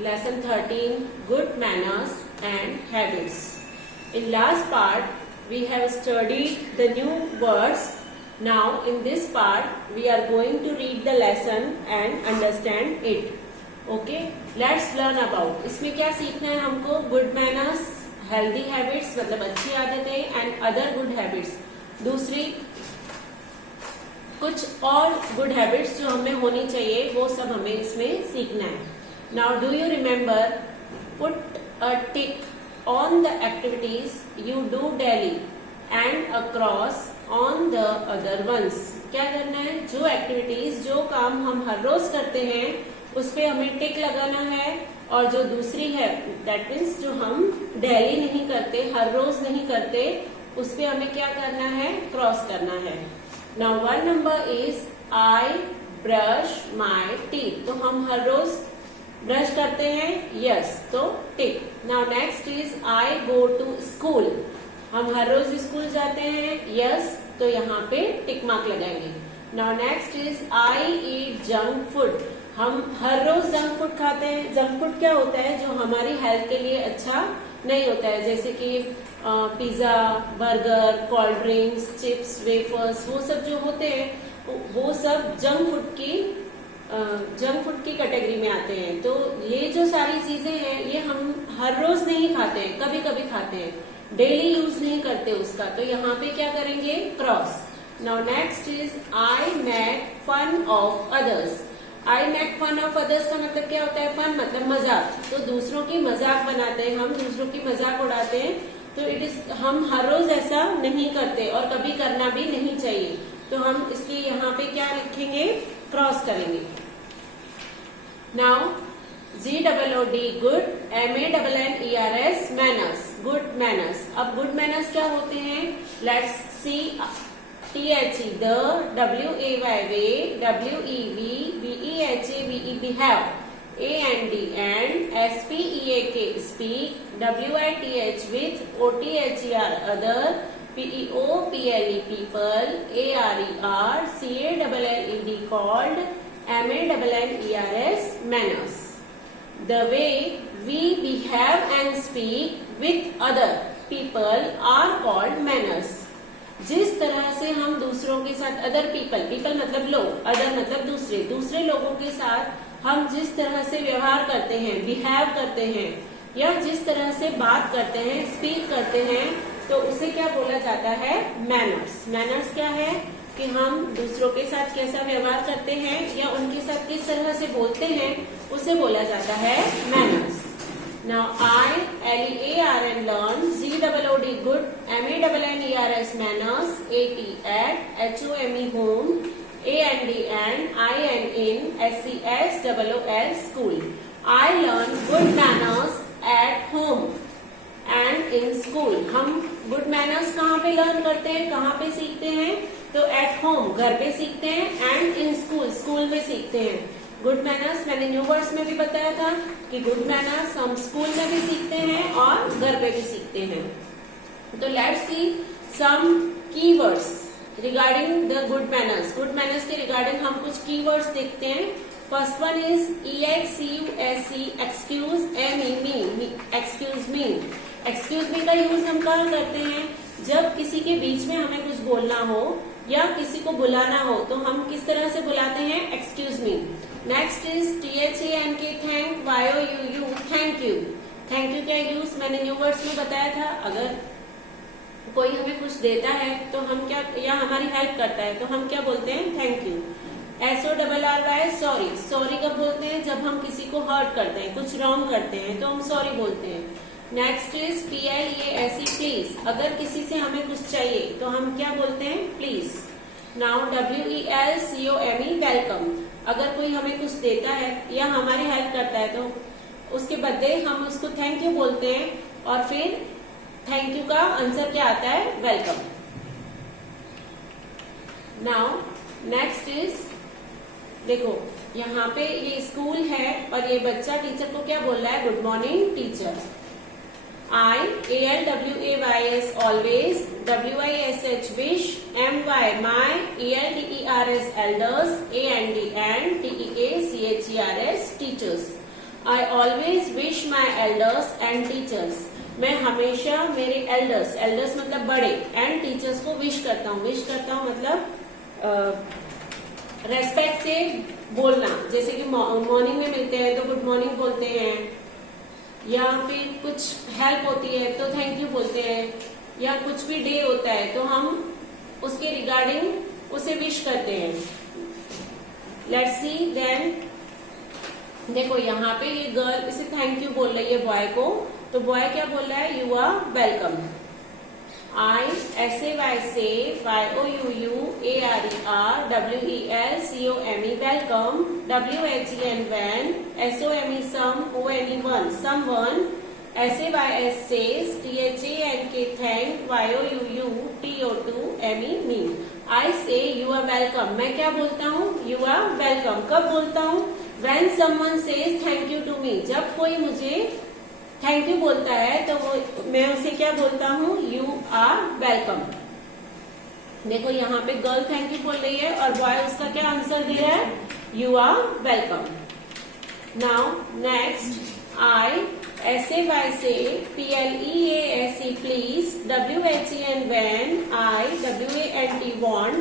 lesson 13, good manners and habits. In last part, we have studied the new words. Now in this part, we are going to read the lesson and understand it. Okay, let's learn about. इसमें क्या सीखना है हमको? Good manners, healthy habits मतलब अच्छी आदतें and other good habits. दूसरी कुछ और गुड हैबिट्स जो हमें होनी चाहिए वो सब हमें इसमें सीखना है. Now do you remember, put a tick on the activities you do daily and a cross on the other ones. क्या करना है? जो एक्टिविटीज, जो काम हम हर रोज करते हैं उस पे हमें टिक लगाना है, और जो दूसरी है दैट मीन्स जो हम डेली नहीं करते, हर रोज नहीं करते, उस पे हमें क्या करना है? क्रॉस करना है. Now one number is I brush my teeth. तो हम हर रोज ब्रश करते हैं, yes, तो टिक. Now next is I go to school. हम हर रोज स्कूल जाते हैं, yes, तो यहाँ पे टिक मार्क लगाएंगे. Now next is I eat junk food. हम हर रोज जंक फूड खाते हैं. जंक फूड क्या होता है? जो हमारी हेल्थ के लिए अच्छा नहीं होता है, जैसे कि pizza, burger, cold drinks, chips, wafers, वो सब जो होते हैं वो सब जंक फूड की कैटेगरी में आते हैं. तो ये जो सारी चीजें हैं ये हम हर रोज नहीं खाते हैं, कभी कभी खाते हैं, डेली यूज नहीं करते उसका. तो यहाँ पे क्या करेंगे? Cross. Now next is I make fun of others. I make fun of others का मतलब क्या होता है? फन मतलब मजाक. तो दूसरों की मजाक बनाते हैं, हम दूसरों की मजाक उड़ाते हैं. तो इट इज, हम हर रोज ऐसा नहीं करते और कभी करना भी नहीं चाहिए. तो हम इसके यहाँ पे क्या लिखेंगे? क्रॉस करेंगे. Now GOOD good, MANNERS manners, good manners. अब गुड मैनर्स क्या होते हैं? Let's see. THE the, WAY way, WEV BEHAVE behave, AND and SPEAK speak, WITH with, OTHER other, PEOPLE people, ARER CALLED called, MANNERS manners. The way we behave and speak with other people are called manners. जिस तरह से हम दूसरों के साथ, other people, people मतलब लोग, other मतलब दूसरे, दूसरे लोगों के साथ हम जिस तरह से व्यवहार करते हैं, बिहेव करते हैं, या जिस तरह से बात करते हैं, स्पीक करते हैं, तो उसे क्या बोला जाता है? मैनर्स. मैनर्स क्या है? कि हम दूसरों के साथ कैसा व्यवहार करते हैं या उनके साथ किस तरह से बोलते हैं, उसे बोला जाता है manners. Now I, LEARN learn, GOOD good, MANNERS manners, AT HOME home, AND IN SCSOOL school. I learn good manners at home and in school. हम गुड मैनर्स कहाँ पे लर्न करते हैं, कहाँ पे सीखते हैं? तो एट होम, घर पे सीखते हैं, एंड इन स्कूल, स्कूल में सीखते हैं. गुड मैनर्स मैंने न्यू वर्ड्स में भी बताया था कि गुड मैनर्स हम स्कूल में भी सीखते हैं और घर पे भी सीखते हैं. तो let's see some keywords regarding the good manners. Good manners के रिगार्डिंग हम कुछ कीवर्ड्स देखते हैं. First one is EXCUSE, excuse, ME, excuse me. Excuse me का यूज हम कहाँ करते हैं? जब किसी के बीच में हमें कुछ बोलना हो या किसी को बुलाना हो तो हम किस तरह से बुलाते हैं? Excuse me. Next is THANK, thank, YOUU, thank you. Thank you क्या यूज मैंने न्यू वर्ड्स में बताया था. अगर कोई हमें कुछ देता है तो हम क्या, या हमारी हेल्प करता है तो हम क्या बोलते हैं? Thank you. SORRY, sorry. Sorry कब बोलते हैं? जब हम किसी को हर्ट करते हैं, कुछ रॉन्ग करते हैं तो हम सॉरी बोलते हैं. Next is PLEASE, please. अगर किसी से हमें कुछ चाहिए तो हम क्या बोलते हैं? प्लीज. Now WELCOME, welcome. अगर कोई हमें कुछ देता है या हमारी हेल्प करता है तो उसके बदले हम उसको थैंक यू बोलते हैं, और फिर थैंक यू का आंसर क्या आता है? वेलकम. नाउ नेक्स्ट इज, देखो यहाँ पे ये स्कूल है और ये बच्चा टीचर को क्या बोल रहा है? Good morning teacher. I, ALWAYS always, WISH wish, MY my, ELDERS elders, AND TEACHERS teachers. I always wish my elders and teachers, मैं हमेशा मेरे एल्डर्स मतलब बड़े, एंड टीचर्स को विश करता हूँ मतलब रेस्पेक्ट से बोलना, जैसे कि मॉर्निंग में मिलते हैं तो गुड मॉर्निंग बोलते हैं, या फिर कुछ हेल्प होती है तो थैंक यू बोलते हैं, या कुछ भी डे होता है तो हम उसके रिगार्डिंग उसे विश करते हैं। लेट्स सी देन, देखो यहाँ पे ये गर्ल इसे थैंक यू बोल रही है बॉय को, तो बॉय क्या बोल रहा है, you are welcome. I SAY say YOUUARER welcome, WHEN when, SOME some, ONE one someone, SAYS says THANK thank, YOUUTO2ME me। I say you are welcome, मैं क्या बोलता हूँ, you are welcome कब बोलता हूँ, when someone says thank you to me, जब कोई मुझे थैंक यू बोलता है तो वो मैं उसे क्या बोलता हूँ, यू आर वेलकम। देखो यहाँ पे गर्ल थैंक यू बोल रही है और बॉय उसका क्या आंसर दे रहा है, you are welcome. Now next, I SAY say PLEASE please, WHEN when, I WANT want,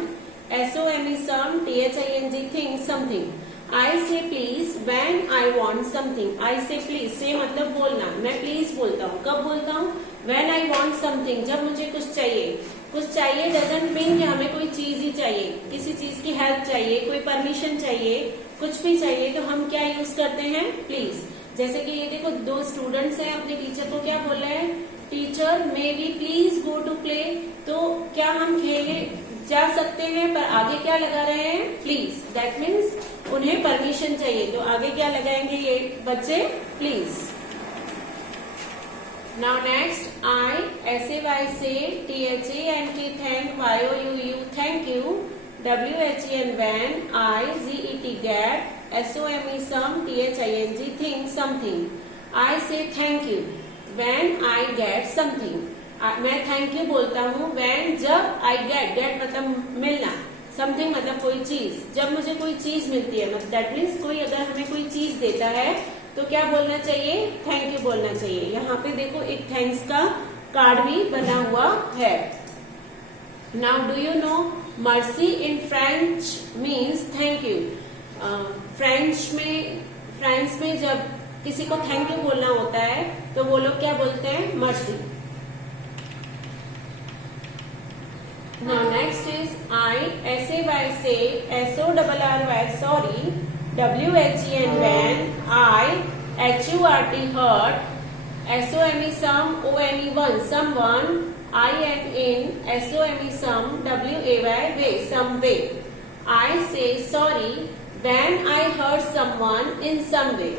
SOME some, THING think something। I say please when I want something। I say please से मतलब बोलना, मैं please बोलता हूँ कब बोलता हूँ, when I want something जब मुझे कुछ चाहिए। कुछ चाहिए doesn't mean कि हमें कोई चीज ही चाहिए, किसी चीज की हेल्प चाहिए, कोई परमिशन चाहिए, कुछ भी चाहिए तो हम क्या यूज करते हैं, प्लीज। जैसे कि ये देखो दो स्टूडेंट्स हैं, अपने टीचर को क्या बोल रहे हैं, teacher may we please go to play, तो क्या हम खेलने जा सकते हैं, पर आगे क्या लगा रहे हैं, प्लीज। दैट मीन्स उन्हें परमिशन चाहिए, तो आगे क्या लगाएंगे ये बच्चे, please. Now next, I SAY से THANK thank, YOUU thank you, WHEN when, I GET get, SOME some, THING think something। I say thank you when I get something। मैं थैंक यू बोलता हूँ when जब I get मतलब मिलना, something मतलब कोई चीज, जब मुझे कोई चीज मिलती है, मतलब दैट मीन्स कोई अगर हमें कोई चीज देता है तो क्या बोलना चाहिए, थैंक यू बोलना चाहिए। यहाँ पे देखो एक थैंक्स का कार्ड भी बना हुआ है। Now do you know mercy in French means thank you. French में जब किसी को थैंक यू बोलना होता है तो वो लोग क्या बोलते हैं, mercy. Now next is I SAY say SORRY sorry, WHEN when, I HURT hurt, SOME some, ONE one someone, IN SOME some, WAY way some way। I say sorry when I hurt someone in some way।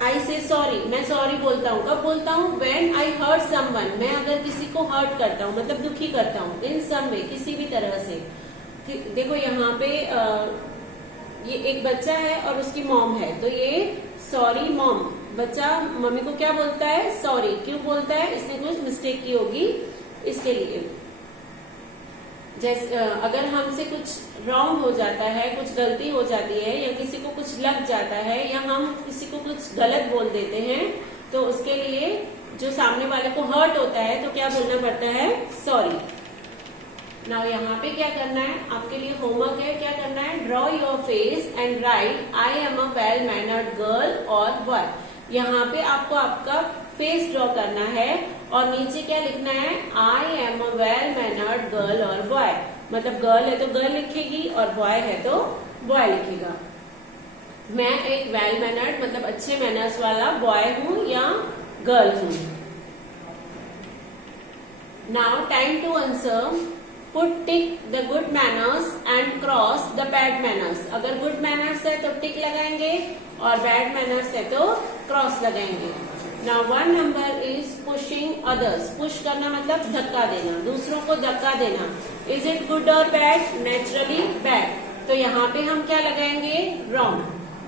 I say sorry, मैं sorry बोलता हूँ कब बोलता हूँ, when I hurt someone, मैं अगर किसी को हर्ट करता हूँ मतलब दुखी करता हूँ, in some way किसी भी तरह से। देखो यहाँ पे ये एक बच्चा है और उसकी मॉम है, तो ये सॉरी मॉम, बच्चा मम्मी को क्या बोलता है, सॉरी। क्यों बोलता है, इसने कुछ मिस्टेक की होगी इसके लिए। जैसे अगर हमसे कुछ रॉन्ग हो जाता है, कुछ गलती हो जाती है, या किसी को कुछ लग जाता है, या हम किसी को कुछ गलत बोल देते हैं, तो उसके लिए जो सामने वाले को हर्ट होता है तो क्या बोलना पड़ता है, सॉरी। नाउ यहाँ पे क्या करना है, आपके लिए होमवर्क है, क्या करना है, draw your face and right I am a well mannered girl और बॉय। यहाँ पे आपको आपका फेस ड्रॉ करना है और नीचे क्या लिखना है, I am a well mannered girl और बॉय। मतलब गर्ल है तो गर्ल लिखेगी और बॉय है तो बॉय लिखेगा। मैं एक वेल मैनर्ड मतलब अच्छे मैनर्स वाला बॉय हूँ या गर्ल हूँ। Now time to answer, put tick the good manners and cross the bad manners. अगर गुड मैनर्स है तो टिक लगाएंगे और बैड मैनर्स है तो क्रॉस लगाएंगे। Now one number is pushing others. Push करना मतलब धक्का देना, दूसरों को धक्का देना। Is it good or bad, naturally bad, तो यहाँ पे हम क्या लगाएंगे, wrong.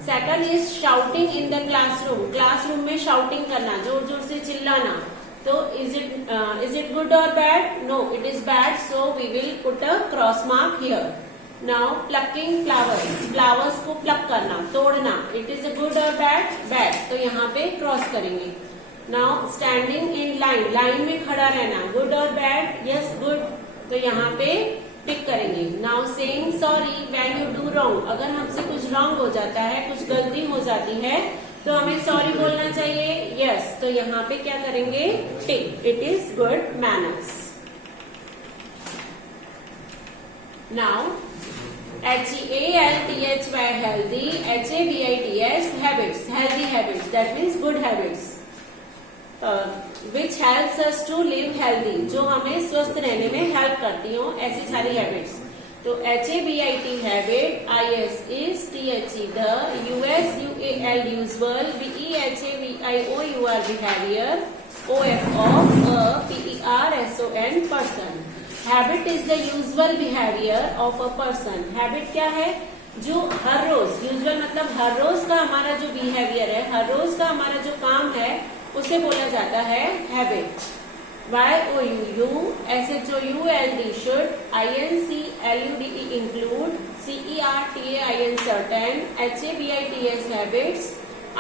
Second is shouting in the classroom. Classroom में शाउटिंग करना, जोर जोर से चिल्लाना, तो is it good or bad, no it is bad, so we will put a cross mark here. Now plucking flowers, flowers को प्लक करना, तोड़ना, it is a good or bad, bad, तो यहाँ पे क्रॉस करेंगे। Now standing in line, line में खड़ा रहना, good or bad, yes good, तो यहाँ पे टिक करेंगे। Now saying sorry when you do wrong, अगर हमसे कुछ रॉन्ग हो जाता है, कुछ गलती हो जाती है, तो हमें सॉरी बोलना चाहिए, यस, तो यहाँ पे क्या करेंगे, tick, it is good manners. Now HEALTHY healthy, HABITS habits, healthy habits, that means good habits, which helps us to live healthy, जो हमें स्वस्थ रहने में हेल्प करती हो, ऐसी सारी हैबिट्स। तो HABIT habit, IS is THE the, US UAL usual, BEHAVIOUR behavior, OF of PERSON person। Habit is the usual behaviour of a person, habit क्या है, जो हर रोज, यूजुअल मतलब हर रोज का हमारा जो बिहेवियर है, हर रोज का हमारा जो काम है, उसे बोला जाता है habit. YOUU SHOULD should, INCLUDE include, CERTAIN certain, HABITS habits,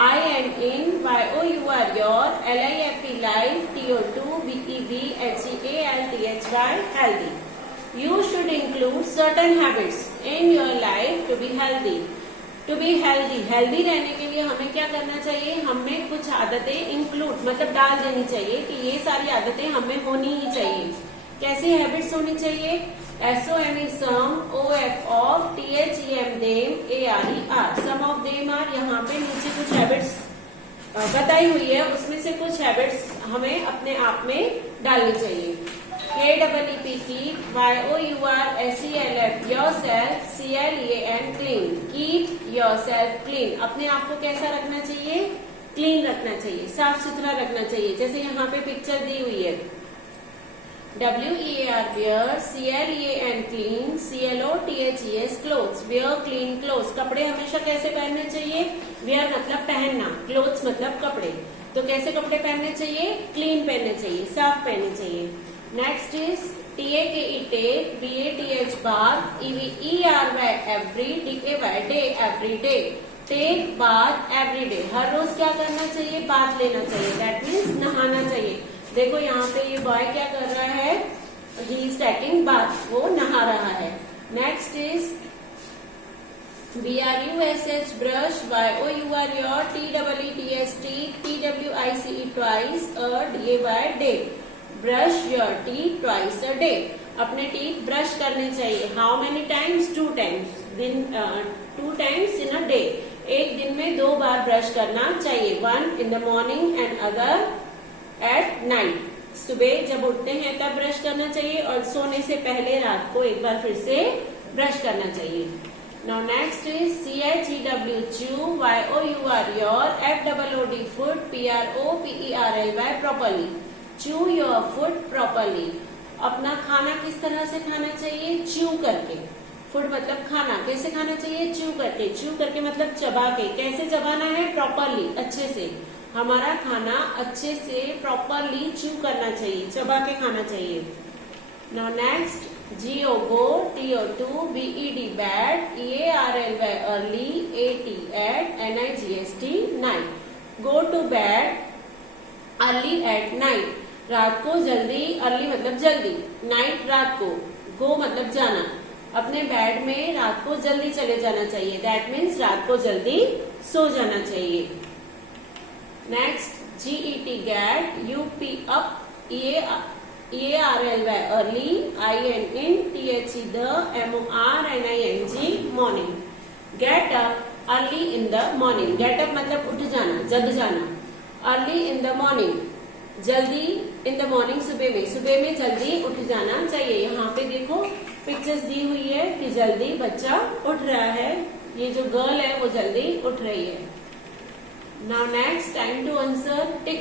IN YOUR your, LIFE life, TO2 BEB HEALTHY healthy। You should include certain habits in your life to be healthy। To be healthy, healthy रहने के लिए हमें क्या करना चाहिए, हमें कुछ आदतें इंक्लूड मतलब डाल देनी चाहिए कि ये सारी आदतें हमें होनी ही चाहिए। कैसी हैबिट्स होनी चाहिए, SOME some, OF of, THEM them, ARE are, some of them are, यहाँ पे नीचे कुछ हैबिट्स बताई हुई है, उसमें से कुछ हैबिट्स हमें अपने आप में डालनी चाहिए। KEEP की, YOUR SELF yourself, CLEAN clean, keep yourself clean, अपने आप को कैसा रखना चाहिए, क्लीन रखना चाहिए, साफ सुथरा रखना चाहिए। जैसे यहाँ पे पिक्चर दी हुई है, WEAR wear, CLEAN clean, CLOTHES clothes, wear clean clothes, कपड़े हमेशा कैसे पहनने चाहिए, wear मतलब पहनना, clothes मतलब कपड़े, तो कैसे कपड़े पहनने चाहिए, क्लीन पहनने चाहिए, साफ पहनने चाहिए। Next is TAKE take, BATH bath, EVERY every, DAY day, every day, take bath every day, हर रोज क्या करना चाहिए, बाथ लेना चाहिए, दैट मीन्स नहाना चाहिए। देखो यहाँ पे ये बॉय क्या कर रहा है, ही इज टेकिंग बाथ, वो नहा रहा है। Next is BRUSH brush, YOUR your, TEETS teeth, TWICE twice a day, day, brush your teeth twice a day, अपने टीथ ब्रश करने चाहिए। हाउ मेनी टाइम्स, 2 टाइम्स, दिन 2 टाइम्स इन अ डे, एक दिन में 2 बार ब्रश करना चाहिए, 1 इन the morning and other at night, सुबह जब उठते हैं तब ब्रश करना चाहिए और सोने से पहले रात को एक बार फिर से ब्रश करना चाहिए। Now next is CHEW chew, YOUR your, FOOD food, PROPERLY properly, chew your food properly, अपना खाना किस तरह से खाना चाहिए, च्यू करके, फूड मतलब खाना, कैसे खाना चाहिए, च्यू करके, च्यू करके मतलब चबा के, कैसे चबाना है, प्रॉपरली, अच्छे से, हमारा खाना अच्छे से प्रॉपरली च्यू करना चाहिए, चबा के खाना चाहिए। Now next GO go, TO2 BED bad, EARLY early, AT at, NIGST night, go to bed early at night, रात को जल्दी, अर्ली मतलब जल्दी, नाइट रात को, गो मतलब जाना, अपने बेड में रात को जल्दी चले जाना चाहिए, दैट मीन्स रात को जल्दी सो जाना चाहिए। Next GET get, UP up, EARLY early, IN in, THE the, MORNING morning, get up early in the morning, get up मतलब उठ जाना, जग जाना, early in the morning जल्दी, इन द मॉर्निंग सुबह में जल्दी उठ जाना चाहिए। यहाँ पे देखो पिक्चर्स दी हुई है कि जल्दी बच्चा उठ रहा है, ये जो गर्ल है वो जल्दी उठ रही है। Now next time to answer, tick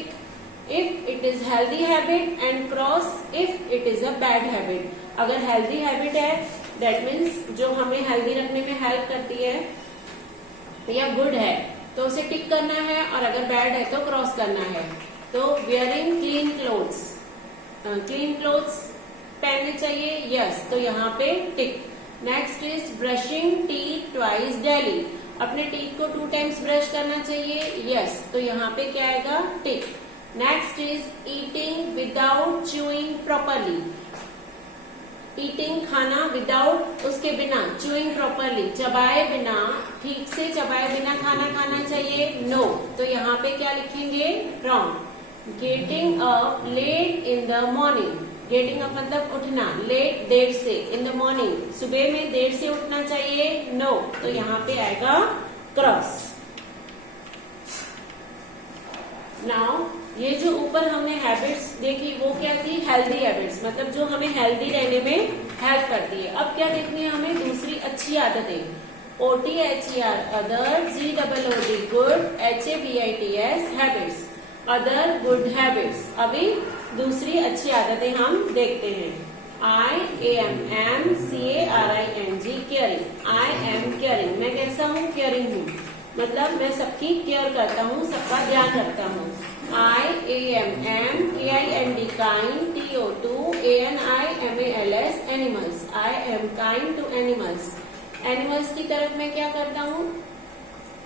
if it is healthy habit and cross if it is a bad habit. अगर हेल्दी हैबिट है दैट मीन्स जो हमें हेल्दी रखने में हेल्प करती है या गुड है तो उसे टिक करना है, और अगर बैड है तो क्रॉस करना है। तो wearing clean clothes, clean clothes पहनने चाहिए, यस, तो यहाँ पे tick. Next is brushing teeth twice daily, अपने टीथ को 2 टाइम्स ब्रश करना चाहिए, यस, तो यहाँ पे क्या आएगा, tick. Next is eating without chewing properly, eating खाना, विदाउट उसके बिना, च्यूइंग प्रॉपरली चबाए बिना, ठीक से चबाए बिना खाना खाना चाहिए, नो, तो यहाँ पे क्या लिखेंगे, wrong. Getting up late in the morning, getting up मतलब उठना, लेट देर से, इन द मॉर्निंग सुबह में देर से उठना चाहिए, नो, तो यहाँ पे आएगा क्रॉस। नाउ ये जो ऊपर हमने हैबिट्स देखी वो क्या थी, हेल्दी हैबिट्स, मतलब जो हमें हेल्दी रहने में हेल्प करती है। अब क्या देखनी है हमें, दूसरी अच्छी आदतें, OTHER other, GOOD good, HABITS habits, other good habits. अभी दूसरी अच्छी आदतें हम देखते हैं। IAM CARING caring, I am caring, मैं कैसा हूँ, केयरिंग हूँ, मतलब मैं सबकी केयर करता हूँ, सबका ध्यान रखता हूँ। IAM KIND kind, TO2 ANIMALS animals, I am kind to animals, animals की तरफ मैं क्या करता हूँ,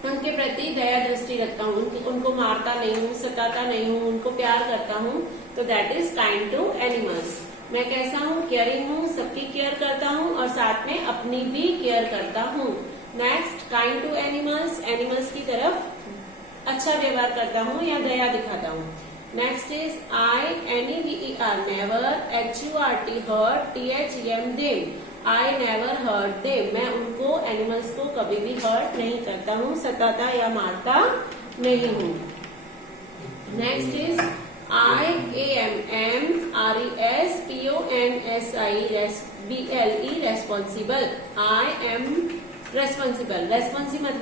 उनके प्रति दया दृष्टि रखता हूँ, उनको मारता नहीं हूँ, सताता नहीं हूँ, उनको प्यार करता हूँ, तो that is kind to animals. मैं कैसा हूँ, केयरिंग हूँ, सबकी केयर करता हूँ और साथ में अपनी भी केयर करता हूँ। Next, kind to animals, animals की तरफ अच्छा व्यवहार करता हूँ या दया दिखाता हूँ। Next is INEVER never, HURT hurt, THEM them, I never hurt them, मैं उनको एनिमल्स को कभी भी हर्ट नहीं करता हूँ, सताता या मारता नहीं हूँ। Next is IAMM RESPONSIBLE responsible, I am responsible, responsible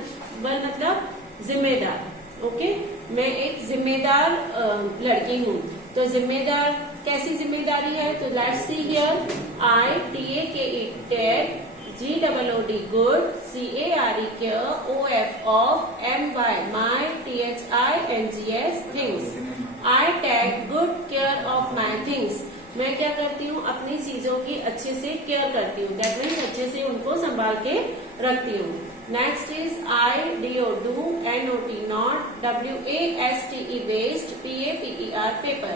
मतलब जिम्मेदार, ओके, मैं एक जिम्मेदार लड़की हूँ। तो जिम्मेदार कैसी जिम्मेदारी है, तो let's see here, ITAKE take, GOOD good, CARE care, OF of, MY my, THINGS things, I take good care of my things, मैं क्या करती हूँ, अपनी चीजों की अच्छे से केयर करती हूँ, दैट मीन्स अच्छे से उनको संभाल के रखती हूँ। Next is IDO do, NOT not, WASTE waste, PAPER paper,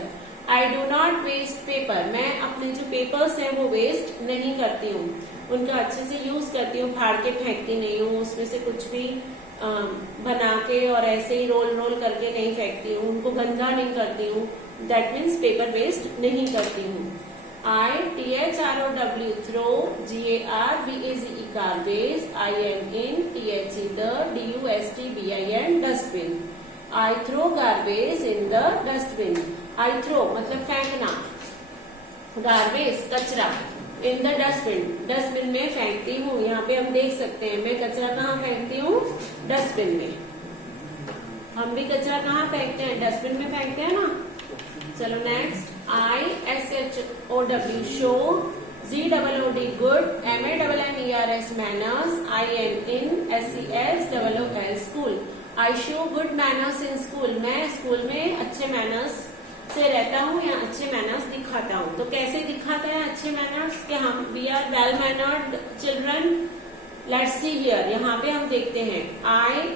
I do not waste paper, मैं अपने जो पेपर्स हैं वो वेस्ट नहीं करती हूँ, उनका अच्छे से यूज करती हूँ, फाड़ के फेंकती नहीं हूँ, उसमें से कुछ भी बना के और ऐसे ही रोल रोल करके नहीं फेंकती हूँ, उनको गंदा नहीं करती हूँ, दैट मीन्स पेपर वेस्ट नहीं करती हूँ। ITHROW throw, GARBAGE garbage, IN THE the, DUSTBIN dustbin, I throw garbage in the dustbin, I throw मतलब फेंकना, गार्बेज कचरा, इन द डस्टबिन, डस्टबिन में फेंकती हूँ। यहाँ पे हम देख सकते हैं मैं कचरा कहाँ फेंकती हूँ, डस्टबिन में। हम भी कचरा कहाँ फेंकते हैं, डस्टबिन में फेंकते हैं ना। चलो next, ISHOW show, GOOD good, MANNERS manners, IN SESOOL school, I show good manners in school, मैं स्कूल में अच्छे मैनर्स से रहता हूँ या अच्छे मैनर्स दिखाता हूँ। तो कैसे दिखाते हैं अच्छे मैनर्स, कि हम we are well mannered children, let's see here, यहाँ पे हम देखते हैं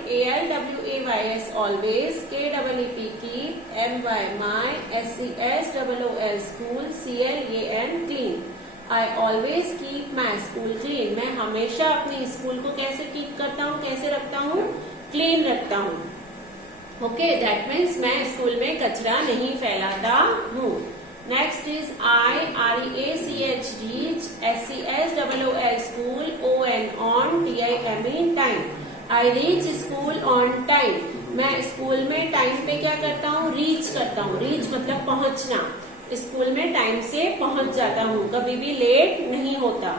IALWAYS always, KEEP keep, MY my, SESOOL school, CLAN clean, I always keep my school clean, मैं हमेशा अपनी स्कूल को कैसे कीप करता हूँ, कैसे रखता हूँ, क्लीन रखता हूँ। ओके, दैट मीन्स मैं स्कूल में कचरा नहीं फैलाता हूँ। Next is IREACHD SESOOL school, ON on, TIME time, I reach school on time, मैं स्कूल में टाइम पे क्या करता हूँ, रीच करता हूँ, रीच मतलब पहुंचना, स्कूल में टाइम से पहुंच जाता हूँ, कभी भी लेट नहीं होता।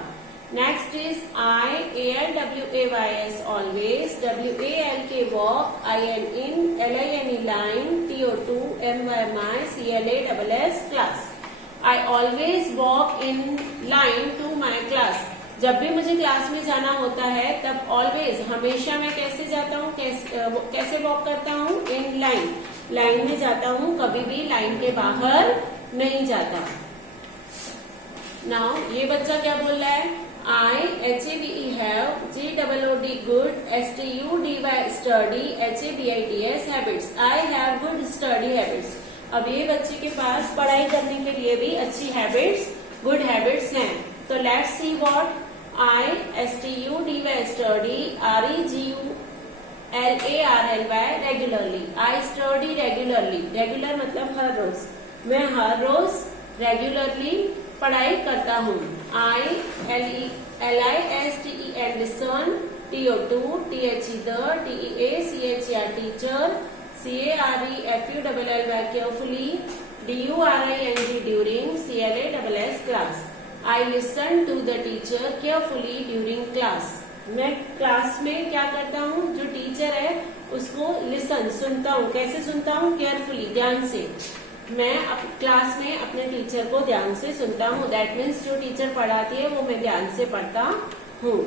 Next is IALWAYS always, WALK walk, IN LINE line, TO2 MY my, CLASS class, I always walk in line to my class, जब भी मुझे क्लास में जाना होता है तब ऑलवेज हमेशा मैं कैसे जाता हूँ, कैसे वॉक करता हूँ, इन लाइन, लाइन में जाता हूँ, कभी भी लाइन के बाहर नहीं जाता। नाउ ये बच्चा क्या बोल रहा है, HAVE have, GOOD good, STUDY study, HABITS habits. I have good study habits. अब ये बच्चे के पास पढ़ाई करने के लिए भी अच्छी हैबिट्स, गुड हैबिट्स हैं. तो let's see what. STUDY study, REGULARLY regularly. I study regularly. Regular मतलब हर रोज. मैं हर रोज रेगुलरली पढ़ाई करता हूँ. LISTEN listen, TO2 THE the, TEA CHER teacher, CAREFULLY carefully, DURING during, CLASS class. I listen to the teacher carefully during class. मैं class में क्या करता हूँ, जो टीचर है उसको लिसन सुनता हूँ. कैसे सुनता हूँ? केयरफुली, ध्यान से. मैं क्लास में अपने टीचर को ध्यान से सुनता हूँ. दैट मीन्स जो टीचर पढ़ाती है वो मैं ध्यान से पढ़ता हूँ.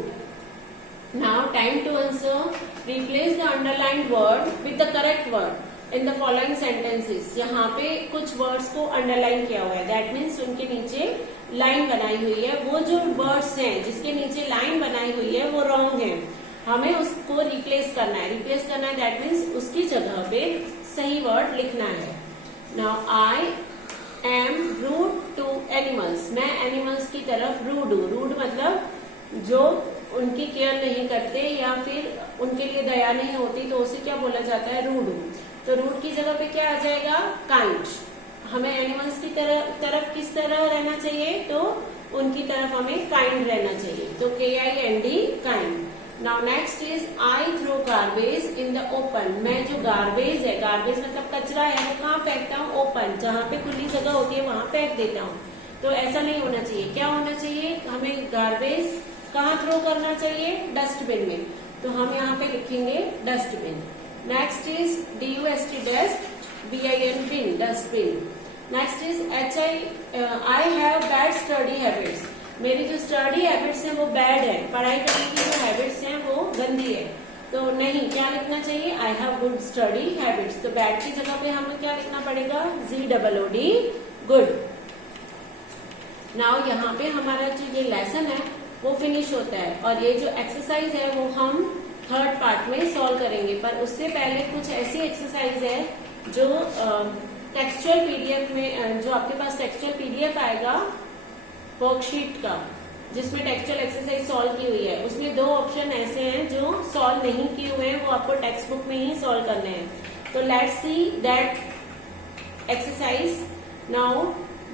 Now time to answer. Replace the underlined word with the correct word in the following sentences. यहाँ पे कुछ वर्ड्स को अंडरलाइन किया हुआ है. दैट मीन्स उनके नीचे लाइन बनाई हुई है. वो जो वर्ड्स हैं जिसके नीचे लाइन बनाई हुई है वो रॉन्ग है. हमें उसको रिप्लेस करना है. रिप्लेस करना है दैट मीन्स उसकी जगह पे सही वर्ड लिखना है. Now I am rude to animals. मैं एनिमल्स की तरफ रूड हूँ. रूड मतलब जो उनकी केयर नहीं करते या फिर उनके लिए दया नहीं होती, तो उसे क्या बोला जाता है? रूड हूँ. तो रूड की जगह पे क्या आ जाएगा? काइंड. हमें एनिमल्स की तरफ किस तरह रहना चाहिए? तो उनकी तरफ हमें काइंड रहना चाहिए. तो KIND kind. Now next is I throw garbage in the open. मैं जो गार्बेज है, गार्बेज मतलब कचरा है, वो कहाँ फेंकता हूँ? ओपन. जहाँ पे खुली जगह होती है वहां फेंक देता हूँ. तो ऐसा नहीं होना चाहिए. क्या होना चाहिए? हमें गार्बेज कहाँ थ्रो करना चाहिए? डस्टबिन में. तो हम यहाँ पे लिखेंगे dustbin. Next is DUST dust, BIN bin, dustbin. Next is I have bad study habits. मेरी जो स्टडी हैबिट्स हैं वो बैड है. पढ़ाई करने की जो हैबिट्स हैं वो गंदी है. तो नहीं, क्या लिखना चाहिए? I have good study habits. तो बैड की जगह पे हमें क्या लिखना पड़ेगा? GOOD good. नाउ यहाँ पे हमारा जो ये लेसन है वो फिनिश होता है. और ये जो एक्सरसाइज है वो हम थर्ड पार्ट में सॉल्व करेंगे. पर उससे पहले कुछ ऐसी एक्सरसाइज है जो टेक्सचुअल PDF में, जो आपके पास टेक्सचुअल PDF आएगा वर्कशीट का, जिसमें टेक्सचुअल एक्सरसाइज सॉल्व की हुई है, उसमें 2 ऑप्शन ऐसे हैं जो सॉल्व नहीं किए हुए हैं. वो आपको टेक्स्ट बुक में ही सॉल्व करने हैं. तो let's see that exercise. Now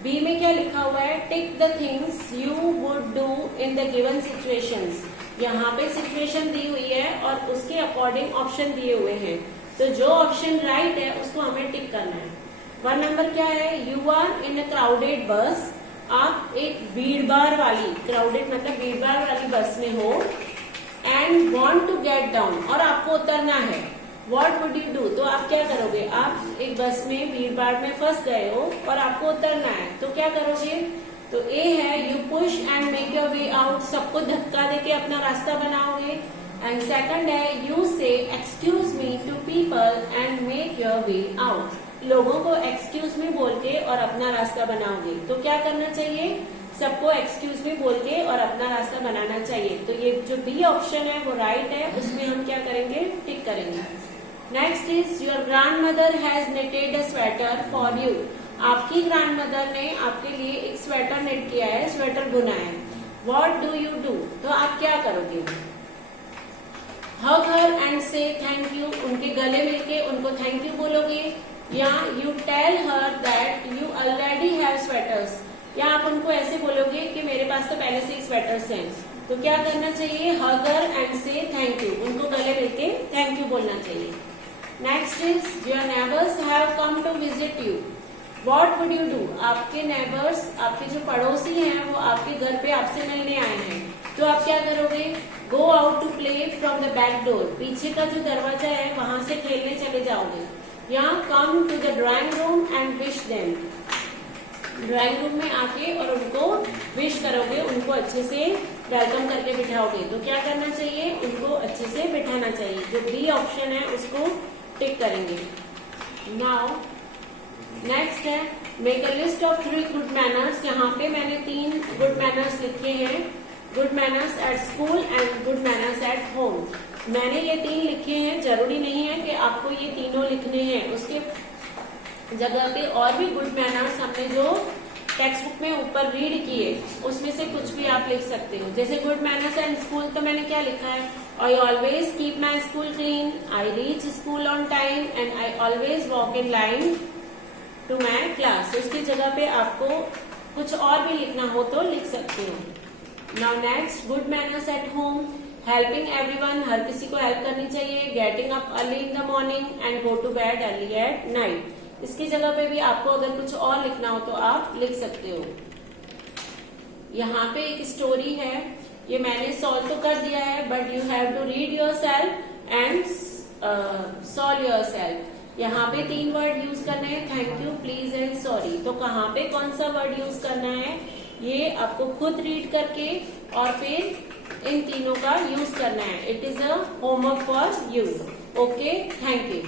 B में क्या लिखा हुआ है? Tick the things you would do in the given situations. यहाँ पे सिचुएशन दी हुई है और उसके अकॉर्डिंग ऑप्शन दिए हुए हैं. तो जो ऑप्शन राइट है उसको हमें टिक करना है. 1 नंबर क्या है? You are in a crowded bus. आप एक भीड़भाड़ वाली, क्राउडेड मतलब भीड़भाड़ वाली बस में हो. And want to get down, और आपको उतरना है. What would you do? तो आप क्या करोगे? आप एक बस में भीड़भाड़ में फंस गए हो और आपको उतरना है, तो क्या करोगे? तो ए है you push and make your way out. सबको धक्का देके अपना रास्ता बनाओगे. एंड सेकंड है you say excuse me to people and make your way out. लोगों को एक्सक्यूज मी बोल के और अपना रास्ता बनाओगे. तो क्या करना चाहिए? सबको एक्सक्यूज मी बोल के और अपना रास्ता बनाना चाहिए. तो ये जो बी ऑप्शन है वो राइट है. उसमें हम क्या करेंगे? टिक करेंगे. Next is your grand mother has knitted a sweater for you. आपकी ग्रैंड मदर ने आपके लिए एक स्वेटर निट किया है, स्वेटर बुना है. What do you do? तो आप क्या करोगे? Hug her and say thank you. उनके गले मिलके उनको थैंक यू बोलोगे. या you tell her that you already have sweaters. या आप उनको ऐसे बोलोगे कि मेरे पास तो पहले से ही स्वेटर्स हैं. तो क्या करना चाहिए? Hug her and say thank you. उनको गले मिलके थैंक यू बोलना चाहिए. Next is your neighbours have come to visit you. What would you do? आपके नेबर्स, आपके जो पड़ोसी हैं वो आपके घर पे आपसे मिलने आए हैं. तो आप क्या करोगे? Go out to play from the back door. पीछे का जो दरवाजा है वहां से खेलने चले जाओगे. या come to the drawing room and wish them. Drawing room में आके और उनको विश करोगे, उनको अच्छे से वेलकम करके बिठाओगे. तो क्या करना चाहिए? उनको अच्छे से बिठाना चाहिए. जो बी ऑप्शन है उसको टिक करेंगे. नाउ नेक्स्ट है make a list of 3 good manners. यहाँ पे मैंने 3 गुड मैनर्स लिखे हैं. Good manners at school and good manners at home. मैंने ये 3 लिखे हैं, जरूरी नहीं है कि आपको ये तीनों लिखने हैं, उसके जगह पे और भी गुड मैनर्स हमने जो टेक्स्ट बुक में ऊपर रीड किए उसमें से कुछ भी आप लिख सकते हो। जैसे गुड मैनर्स एंड स्कूल तो मैंने क्या लिखा है, I always keep my school clean, I reach school on time and I always walk in line to my class. उसकी जगह पे आपको कुछ और भी लिखना हो तो लिख सकते हो। Now next, good manners at home, helping everyone, हर किसी को हेल्प करनी चाहिए, getting up early in the morning and go to bed early at night. इसकी जगह पे भी आपको अगर कुछ और लिखना हो तो आप लिख सकते हो। यहाँ पे एक स्टोरी है, ये मैंने सॉल्व तो कर दिया है but you have to read yourself and solve yourself. यहाँ पे 3 वर्ड यूज करने हैं, thank you, please and sorry. तो कहाँ पे कौन सा वर्ड यूज करना है ये आपको खुद रीड करके और फिर इन तीनों का यूज करना है। It is a homework for you. Okay, thank you.